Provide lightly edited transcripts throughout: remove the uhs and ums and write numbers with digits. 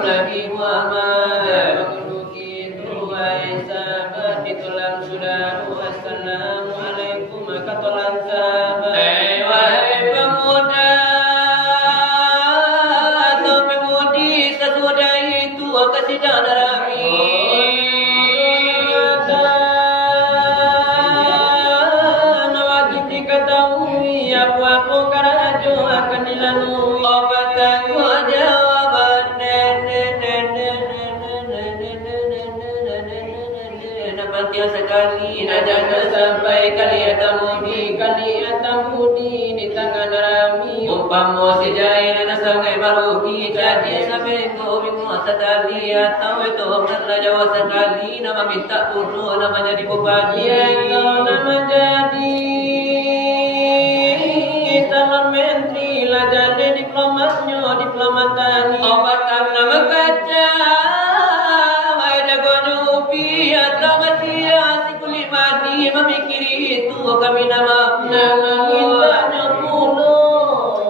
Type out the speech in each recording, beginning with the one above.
Nabi Muhammad Tuhan sahabat Dulang SINAR Assalamualaikum katolan sahabat. Wahai pemuda atau pemudi sesudah itu kasih darami wajib diketahui apa-apa karajo akan dilalui obat jawaban Nampaknya sekali jangan sampai kalian tamudi di tangan rami umpama si jahil dan sangai baruki jadi sampai kau bingung setali atau itu karena Jawa sekali nama minta puru nama jadi bupati nama jadi calon menteri lah jadi diplomat tani obat nama kaca memikiri itu kami nama mintanya pulau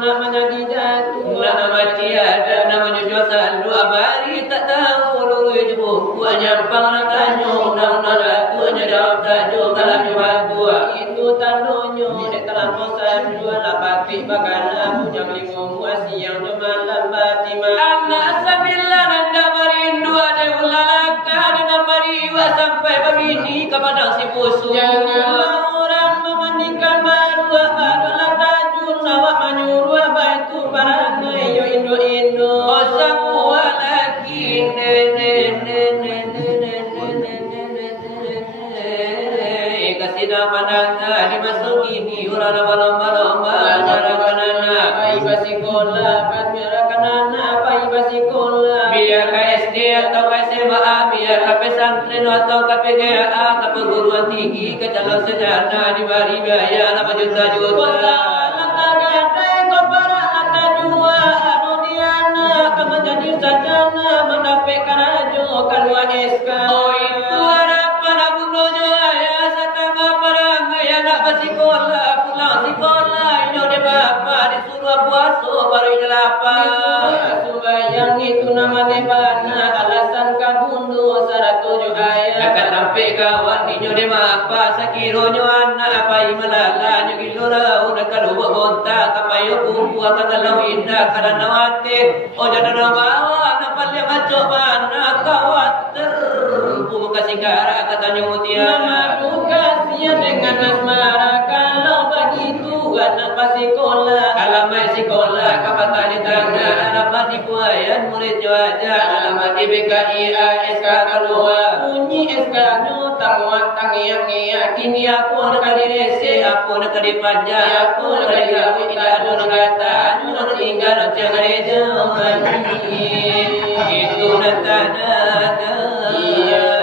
namanya dijatuh nama tiada namanya jual saldo abari tak tahu lulu buku nyampang ranganyo undang-undang ratu hanya jawab saja kalau jual dua itu tandonyo di terlampau jual lapati bakal jam 5 muasi yang cuma lambat anak sabila nanda merindu ada ulalaka dengan mariwa sampai begini kepada si pusu janganlah orang memandikan baru adalah tajun awak menyuruh apa itu para ngayo Indo osaku lagi kasih pandangan dimasuki ni orang lomba-lomba nyarakan anak iba sekolah nyarakan anak apa iba sekolah biar ke SD atau ke SMA biar ke pesantren atau ke PGA ke perguruan tinggi ke calon sarjana diberi biaya 8 juta mendapatkan ajo kalua SK oh itu harapan aku nojo ayah setengah barang ya nak bersekolah pulang sekolah ini oleh bapak disuruh puasa baru lapar sembahyang itu nama nebana alasan kabundu 107 ayat akan sampai kawan ini oleh bapak sakironyo anak apa imalala nyugilora udah kaluwa gonta kapayo kumpu akan dalam indah karena nawatin oh jangan bawa yang macam mana khawatir buku kasih gara katanya mutiara nama kasih dengan asmara kalau begitu anak sekolah alamat sekolah kapan tanya alamat di puayan murid aja alamat di BKI SK keluar bunyi SK nya tangiang kini aku nak kali rese aku nak kali panjang aku nak kali gawe tidak ada kata aku tinggal jangan reja itu natanaga iya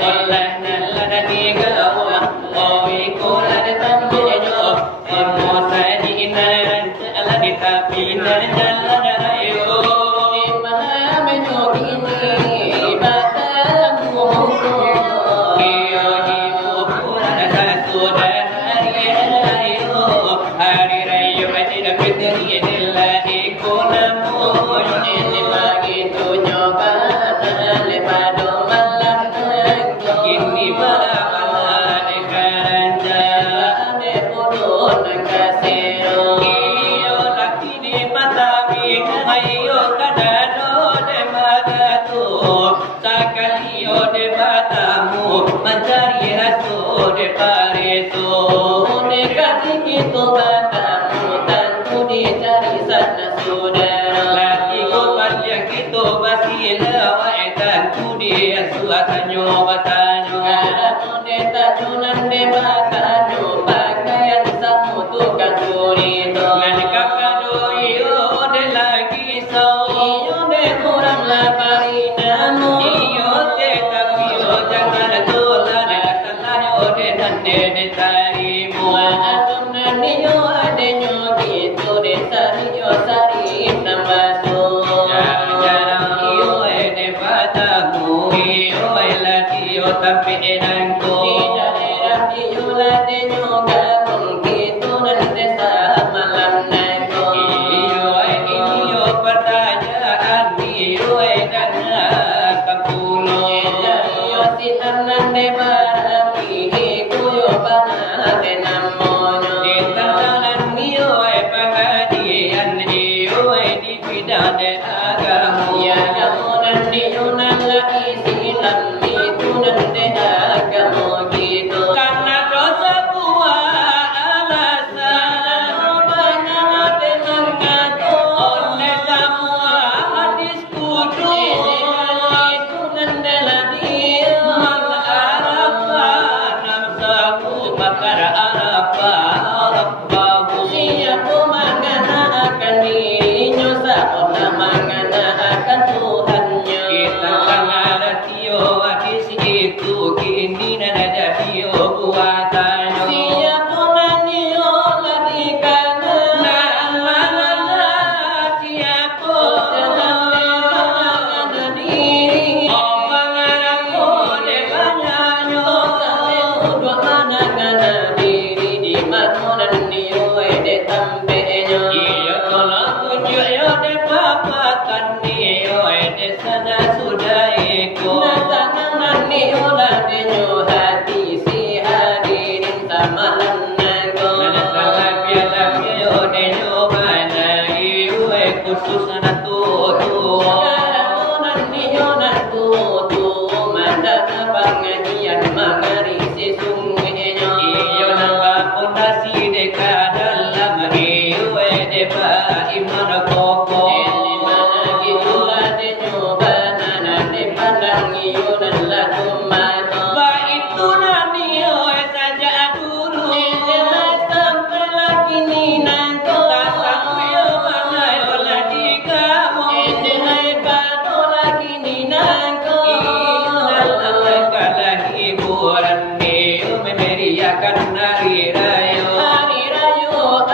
oleh nala di gawang oh ikola de tambejo emo sadi inaran ala di tapi nala rayo di mana menyo kini batang muho iyo iyo pura sudah hari rayo ada fitri illa ikola mo ini bagi tunyoba le pado malam kini bala de karanja de podon kasero iyo lakini patabi ayo kadado de magatu sakaliyo de batamu mencari rasu de pareso de katiki to batamu tantu dicari sana saudara latiku parliang kita basila waitan tudi asuatanyo batanyo kadamu de tajunan de batanyo pakaian samu tukang turito ngakakado iyo de Langkisau iyo de kurang laparinamu iyo de tapio jangan tolan talayo de nande de tarimu atum naniyo adenyo gitu de sariyo sari nambaso jarang iyo de patamu iyo latiyo tapi enangko di daerah iyo ladenyo gabung gitu nande sa malam nangko iyo pertanyaan iyo dana kampulo iyo sinar nande barapi kuyo bana de namonyo di tantangan iyo pengadian iyo di bidang agama ya namunan iyo nala isilan itu nande agama gitu karena dosa buah alasan banyak dengan ngato oleh semua hadis kudu itu nande lagi mengarafa nafsaku bakar arafa rabbahu siapa mengana akan dirinya seolah mengana akan Tuhannya kita kangaratio hadis itu kini nada dio buatannya siapa nanio lagi kana nalala siapa dalam diri oh mengarapo de banyaknya dua manangana diri di mana nio de tampenyo iyo tolong tunjuk yo de papakan nio de sana sudah iko nasanang nio ladenyo hati si hadirin samalan nago nanatala piala yo de yo mana iyo khusus na tutu karamunan nio na tutu manda pengajian mangari sesungguhnya iyo nambah pondasi de dalam iyo de ba iman koko mana gitu ladenyo banana de pandang iyo dan ladumato ba itu nanio saja dulu sampai lagi ni nangko tasakuyo mana yo lagi kamu denai pado lagi ni nangko iyo lalaka lagi buran nio memeriakan hari rayo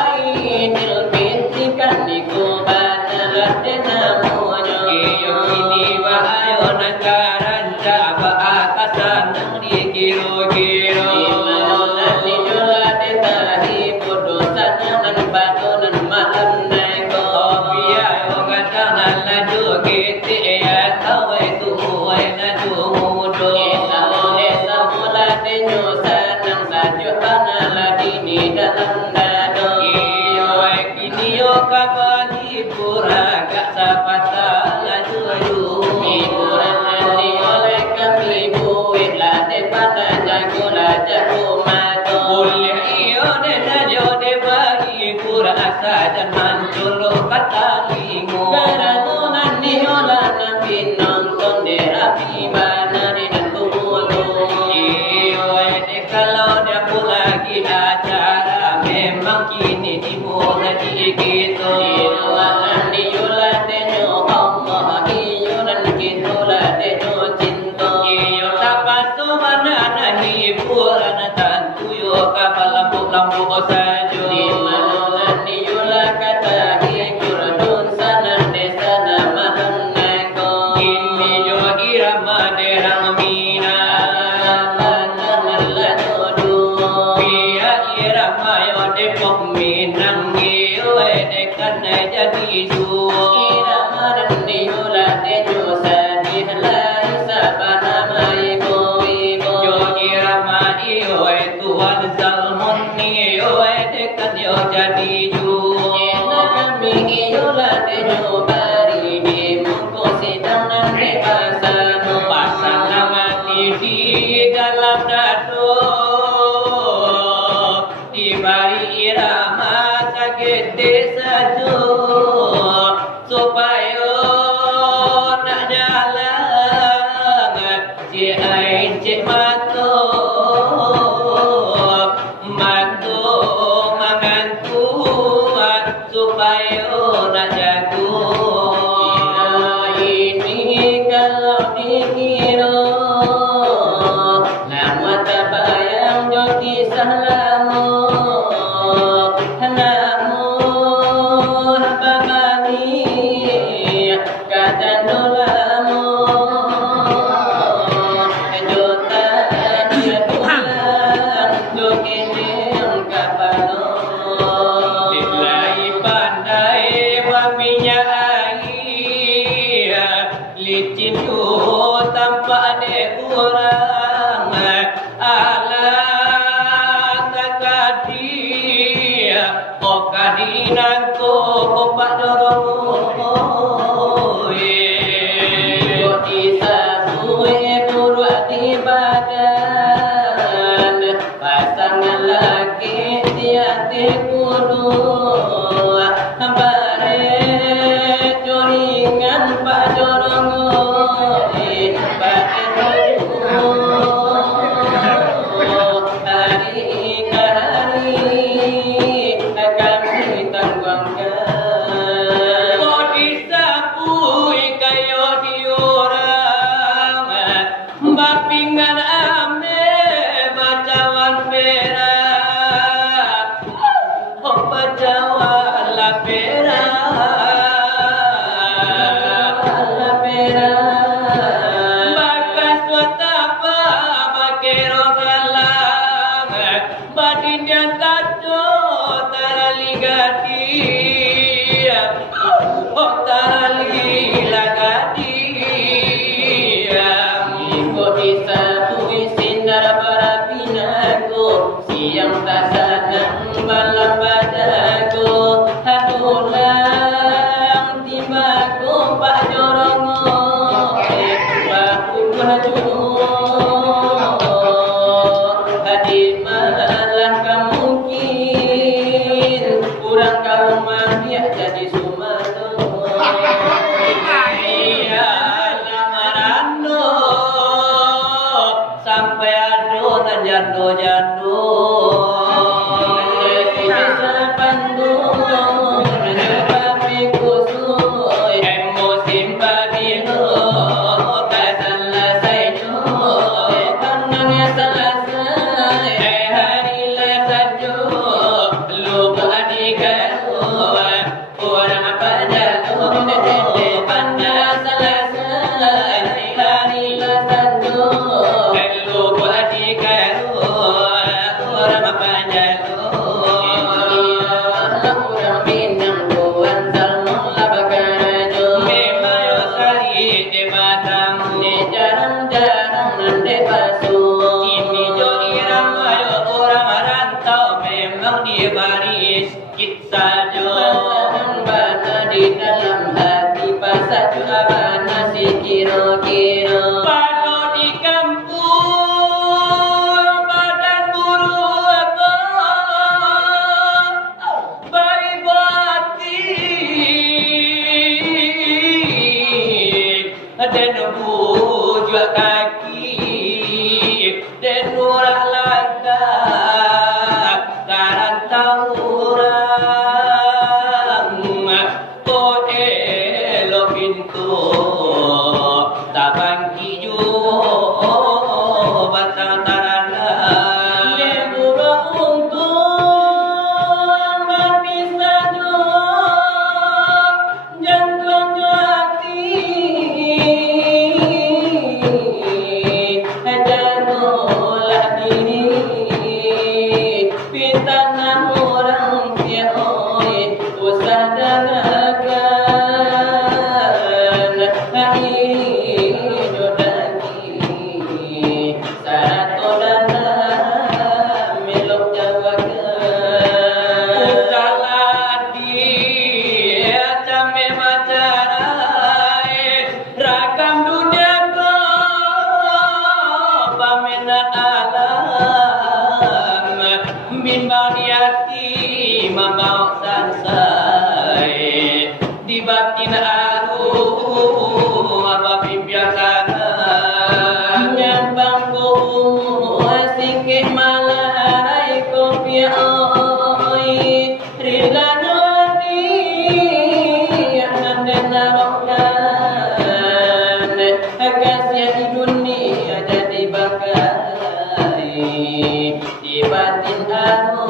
ainil bintikan niku bana de namonyo iyo kini bahayo nagaran jaba atasan di kiro-kiro imanonan nijola de tahi podosan nan badonan malam naiko biya yo gadangan laju kete ya tawe tuwe laju mudo esa mula de nyosanang sajo panala dini dalam dado iyo kini yo kabagi pura gak sapata laju hiburan nanti oleh kami buit lah de pada jago mato boleh iyo de najo de bagi pura asa dan mancolo kata lingo karatunan ni olah nabi nonton de rapi bana de dan tubuh iyo de kalau dia lagi acara memang kini dimulai gitu ilahan diulah denyo Allah iyo dan kitulah denyo cinta iyo tapasu mana nahi purana tantu yo kapal lampu sajo di malunan diula kata hikurdun sanar desa namahan neko ini jo irama derang mina manala jodu pia irama yo depok minang yo dekan jadi su irama dan diula dejo sadi halai sabana mai goibo yo irama yo tuan salmon ni yo dekan yo jadi ju ena kami yo la dejo bari di mungko sidang nanti pasang nama di dalam dado di bari irama sakit desa jo supaya nak jalan cik ain cik mato mangantu supaya nak jago ini kalau dikira lama tak bayang jo kisah lama namu hababani kata nolamu jota dia tulang jo kini kapano dilai pandai wapinya air licin tu tanpa ada kurang alat takadi okadinan ko kopak dorong di sabui turut di badan pasangan laki tiada kudu bare coringan pak jorong hari ke hari kami tangguhkan kau disabui kayo diorang bapingan ame bacawan perak bacawan la perak bakas watapa bakero galang badinyan tato taraligati tarali lagati ikuti satu sinar barapi naku siang tasanang malam padaku hadulang tibaku pak jorongo baku baju hadir malah kamungkin kurang kau mania jadi sumato iya lamarano sampai ado dan jando kira-kira kalau di kampung badan buru aku bari batin dan bujuk kaki alam bimbang hati mamau sansai di batin aru apa bimbang nyambang ko asik malai kopi oi rilano di yang nandena rokan kasih di dunia jadi bagai di batin aru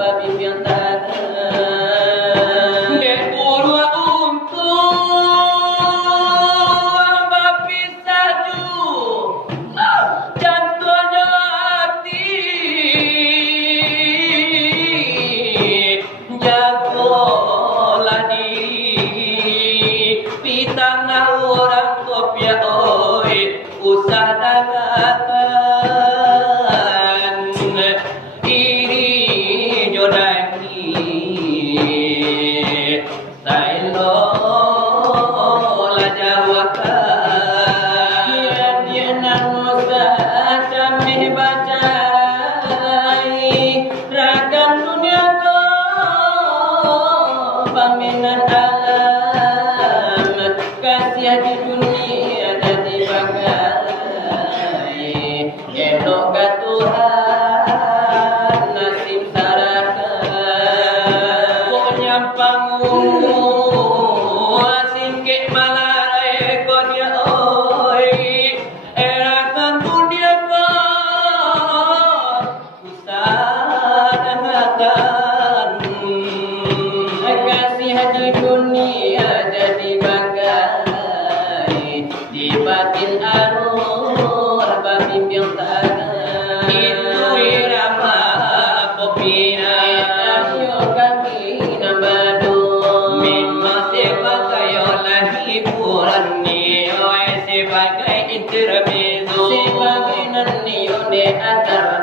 habib yang tak Dekuru untuk babi saju jantungnya hati jagolah diri pitana orang kopia oi usadagakan iri jodani sailo la jawakan dia namusa kami bacai ragam dunia ko paminan alam kasih di dunia jadi bagai elok ke Tuhan nasib sarakan kok nyampangu singkik malarai kau dia oi erakan dunia kau usahakan kasih di dunia jadi bagai di batin arwah babim yang tanah itu irama kopina ayo kami nambadu memang sebagai olah hiburan ni oi sebagai intermezzo sebagai nanti ode acar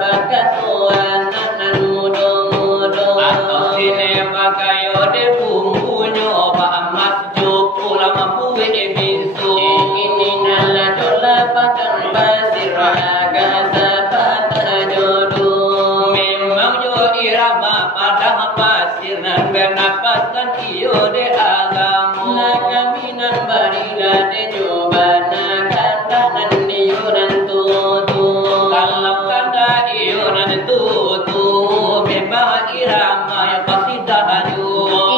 bakat anak mudo-mudo atau sebagai ode bumbunya oba emas jupula mampu ebisu ini nala dola pakan basir raga sapata jodoh memang jo irama padang pasir nan bernapasan iyo de agamu nakaminan barila de jobana kandanan iyo nan tutu kalau kanda iyo nan tutu memang irama yang pasti dahaju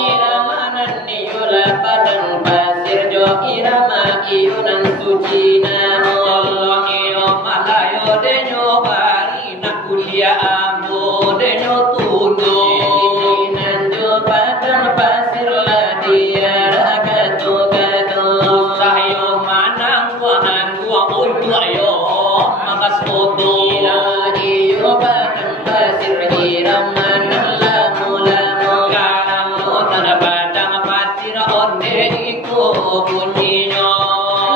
irama nan iyo la padang pasir jo irama iyo nan suci namo Allah iyo malayo de nyobari nak kuliah ambo de nyotundo nan jo padang pasir la dia ragatu-gatu sayo manang kuanan kuang oi ayo makas foto irama iyo padang pasir irama nan lamu-lamu kalamu tanah padang pasir onde iko bunyinya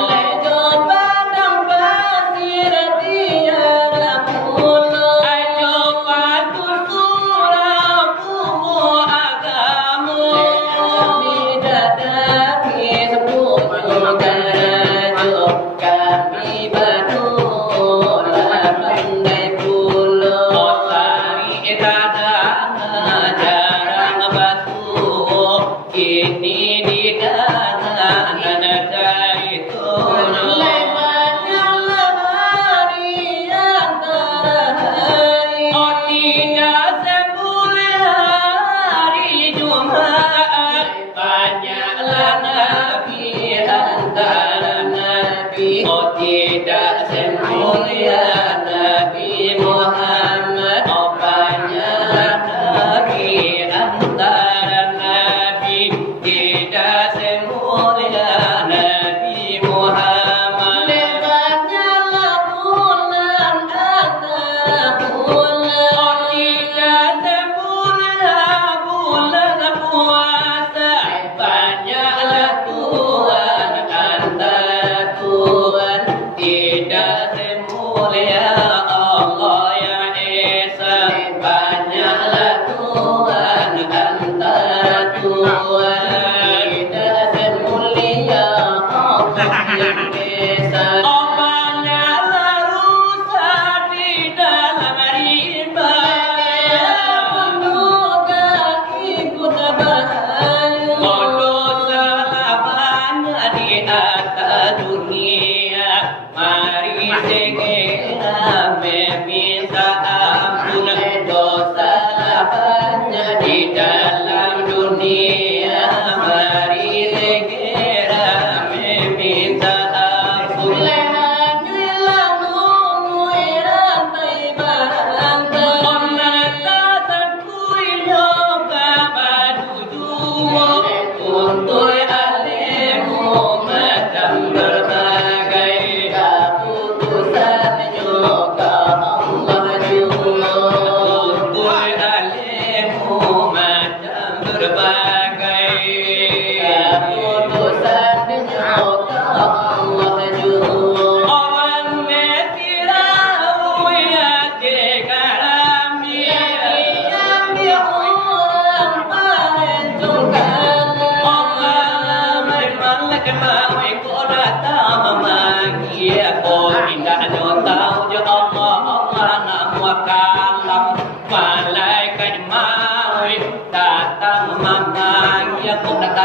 lejo padang pasir dia lamulo ayo padu suramu agamu kami datang sepuluh garajo kami batu segera meminta ampun dosa lapanya di dalam dunia. Mari segera meminta ampun.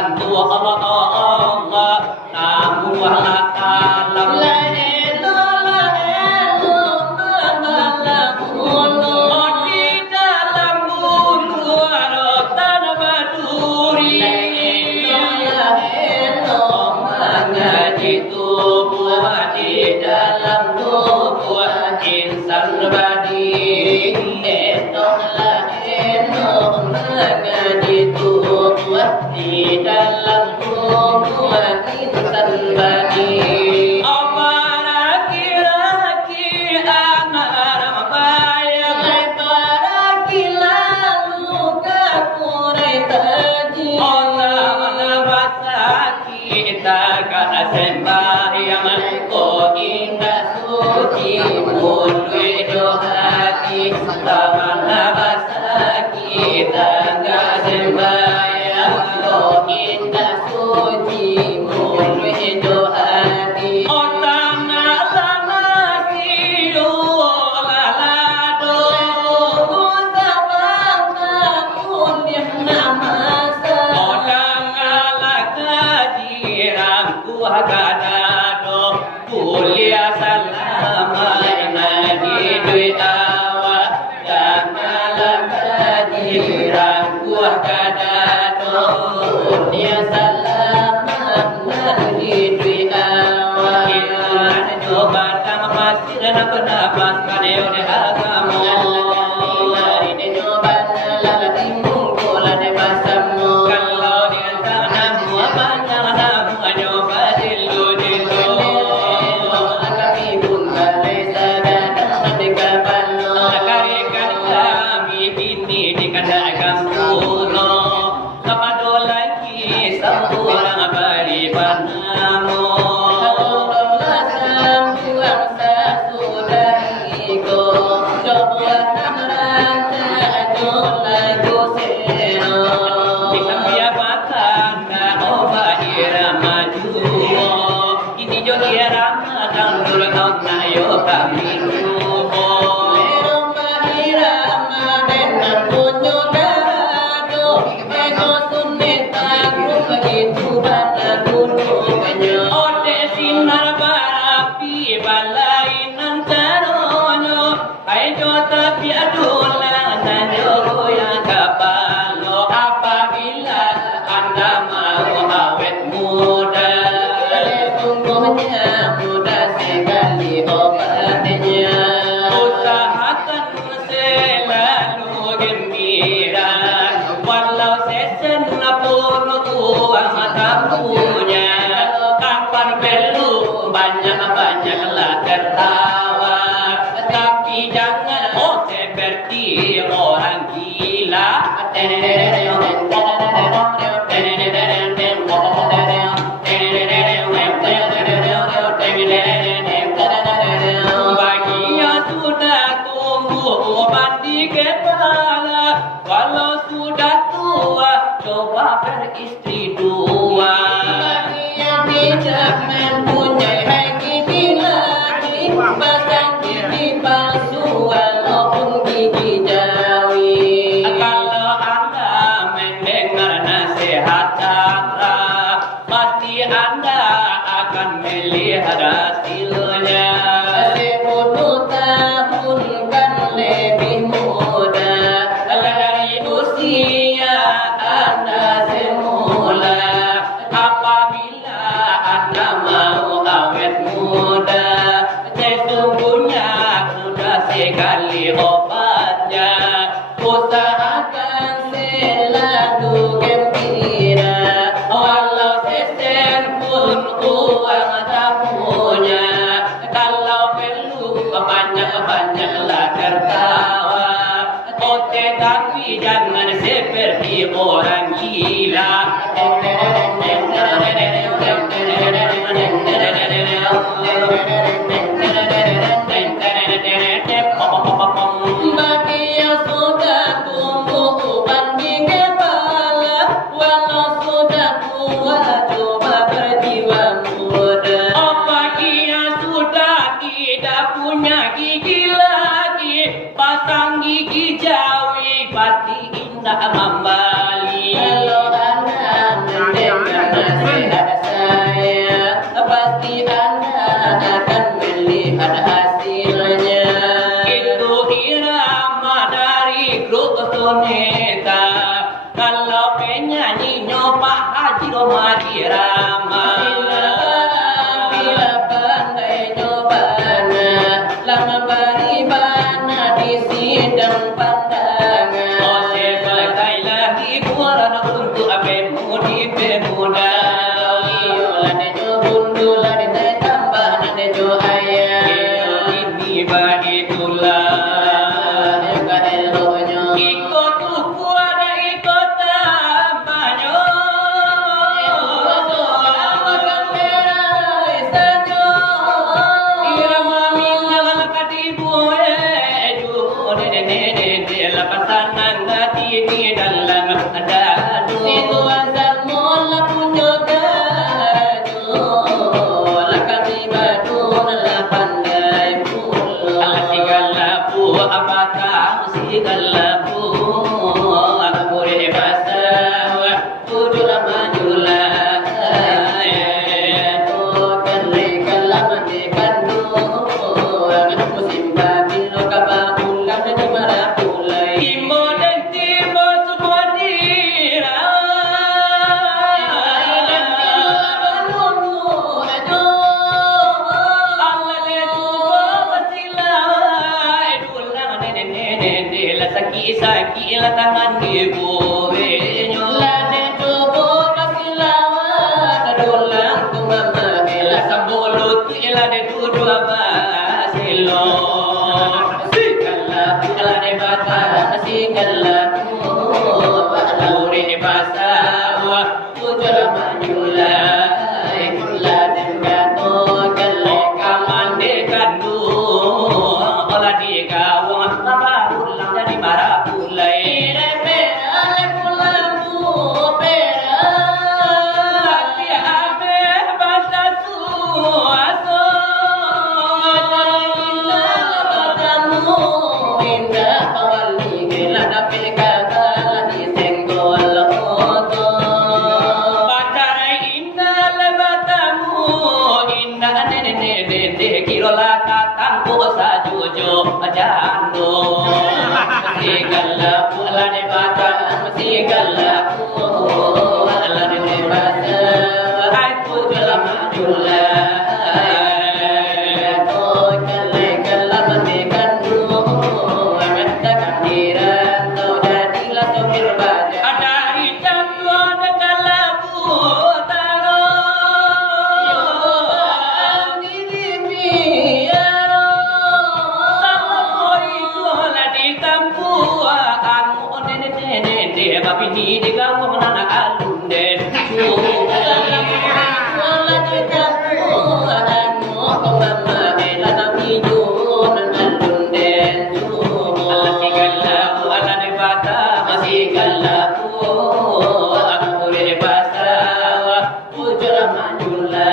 Tua Allah namu kalam la di dalam bulu rotan baduri mengaji tubuh di dalam tubuh insan badi mengaji tubuh di dalam tubuh insan badi. Banyak-banyaklah tertawa, tapi jangan seperti sekali obatnya. Usahakan selalu gembira, walau sesen pun uang tak punya. Kalau perlu banyak-banyaklah tertawa, tetapi jangan seperti orang gila. Bagi yang sudah tumbuh uban di kepala, walau sudah tua coba berjiwa muda. Oh, bagi yang sudah tidak punya gigi lagi, pasang gigi jawi pasti indah membali. Kalau Anda mendengar nasihat saya, pasti Anda akan melihat hasilnya. Itu irama dari grup soneta. Kalau penyanyi Pak Haji Romadi Rama. Bila pandai nyobana, lama baribana di sidang pandangan. Oh, sebagailah hiburan untuk pemuda. Iyolah nejo bundulah ditambah tambah nejo ayah. Ini baitulah. Ikut tuku ada ikut tambahnya. Makan merah istanyo. Irama minang katibu nene lapasan ngati di dalam dadu. Situasi mola punya gaju. Lakami batu pandai pula. Alah pu apakah sigalapu. Aku re basa tujulah majulah. Saki la tangan ibu benyo la de tubo kasilawa kadolang tumama ela sambolut ela de tudo abasilo sikala ela de bata sikala ure basa wa ujala majula la de gato kalle kamande kandu ola di gawang kabarul dari marapulai. Kirola tatang bosa jojo ajando. Sigala pula de bata, sigala pula de bata. Hai tu dalam jula. Oh kale kala mandikan dulu, amenta kandiran kau jadilah sopir baja. Ada hitam luar kala putaro. Tapi ni di gawang nana alunde. Wala kita anu kemama bela tapi jun alunde. Allah sigala ala de bata sigala aku re basa ujra manjula.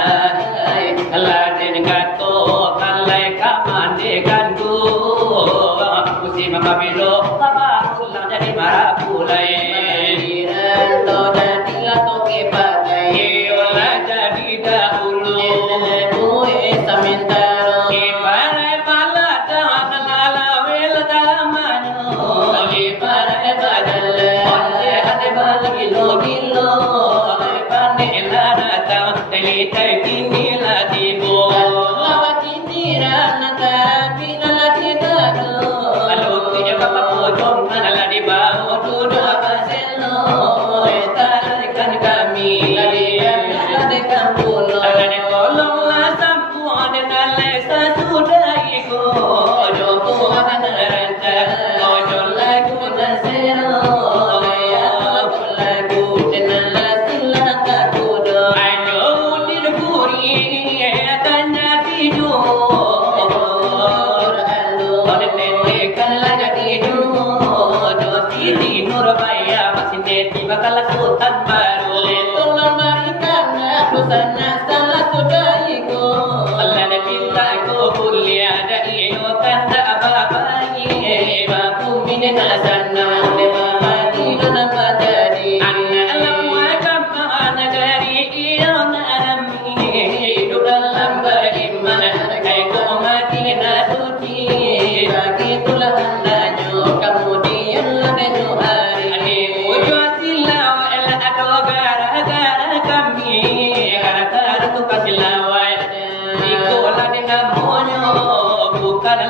Allah de gato kalai kamande gandu. Kusi mapabilo kabarulah jadi marapulai. Thank you.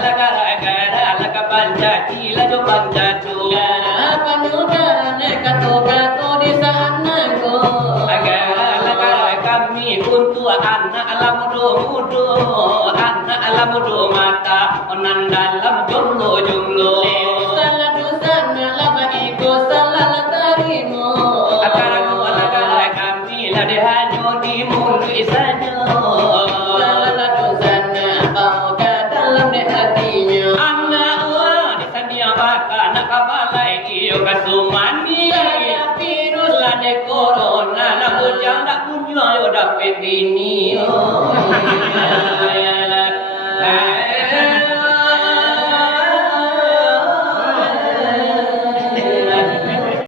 laka Pancasila jo Pancasila panudan kato di sana ko laka kami untuk anak mudo anak mudo mata onan dalam jumlo salah dosana laba iko salah latarimu akara laka kami lade hanyo di mulu isanyo salah dosana kau ke dalam de hatinya anak kabalai iyo kasumani virus lade corona na bujang dak punyo yo dak pebini